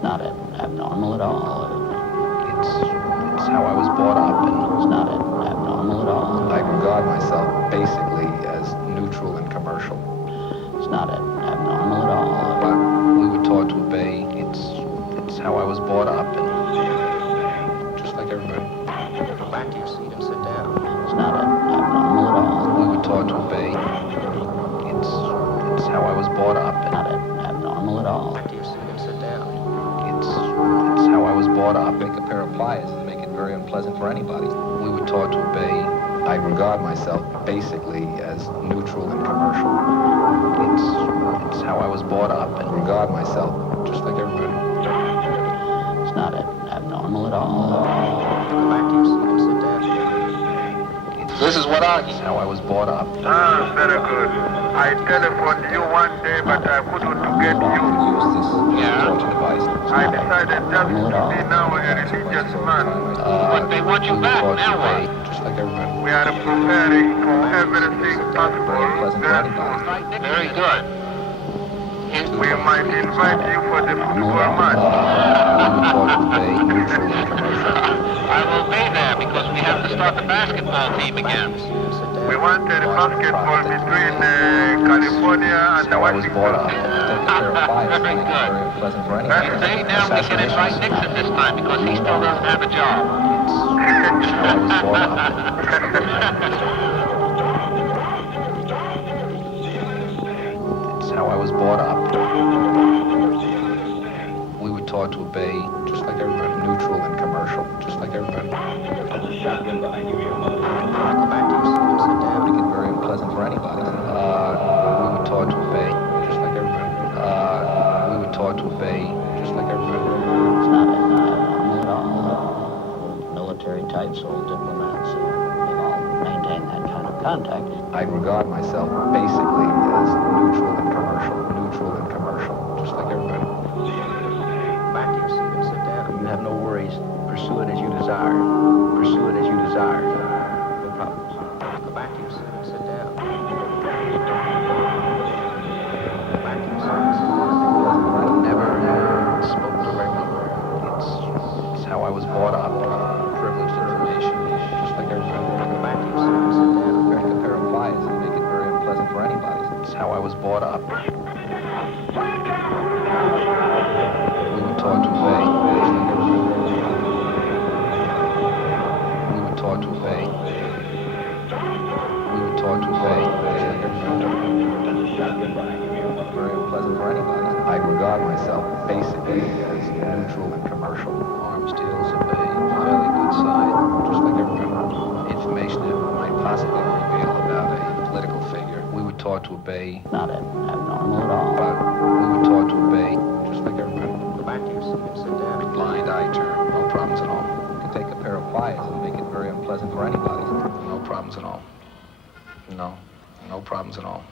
It's not abnormal at all. It's how I was brought up, and It's not abnormal at all. I regard myself basically as neutral and commercial. It's not abnormal at all. But we were taught to obey. It's how I was brought up, and just like everybody. Go back to your seat and sit down. It's not abnormal at all. We were taught to obey. It's how I was brought up, and Not abnormal at all. Back to your seat and sit down. it's how I was brought up. Make a pair of pliers and make it very unpleasant for anybody. We were taught to obey. I regard myself basically as neutral and commercial. It's how I was brought up, and regard myself just like everybody. It's not abnormal at all. Go back to your seat and sit down. This is what I. It's how I was brought up. Ah, very good. I telephoned you one day, but I couldn't get you. Use this torture device. I decided just to be now a religious man. But they want you back now. Just like everybody. We are preparing for everything possible Pleasant for very anybody. soon. Very good. We might invite you for the football match. We were taught to obey neutral and commercial. I will be there because we have to start the basketball team again. We wanted basketball between California and How I was brought up. Washington. Take a pair of pliers and Very make it good. very unpleasant for anybody. See, now we can invite Nixon this time because he still doesn't have a job. It's how I was brought up. It's how I was brought up. We were taught to obey, just like everybody, neutral and commercial, just like everybody. Go back to your seat and sit down. Make it very unpleasant for anybody. We were taught to obey, just like everybody. We were taught to obey, just like everybody. It's not abnormal at all. Military types, old diplomats, they all maintain that kind of contact. I regard myself basically as neutral and commercial, just like everybody. Back to your seat and sit down. You have no worries. Pursue it as you desire. Pursue it as you desire. No problems. Go back to your seat and sit down. Go back to your seat and sit down. Never spoke directly. It's how I was brought up. Privileged information, just like everybody. Go back to your seat and sit down. Take a pair of pliers and make it very unpleasant for anybody. It's how I was brought up. We were taught to obey. We were taught to obey. We were taught to obey. Very unpleasant for anybody. I regard myself basically as neutral and commercial. Arms deals of a fairly good side, just like everybody. Information that might possibly reveal about a political figure. We were taught to obey, Not abnormal at all. but we were taught to obey, just like everybody. Go back to your seat and sit down. Blind eye turn, no problems at all. You can take a pair of pliers and make it very unpleasant for anybody. No problems at all. No problems at all.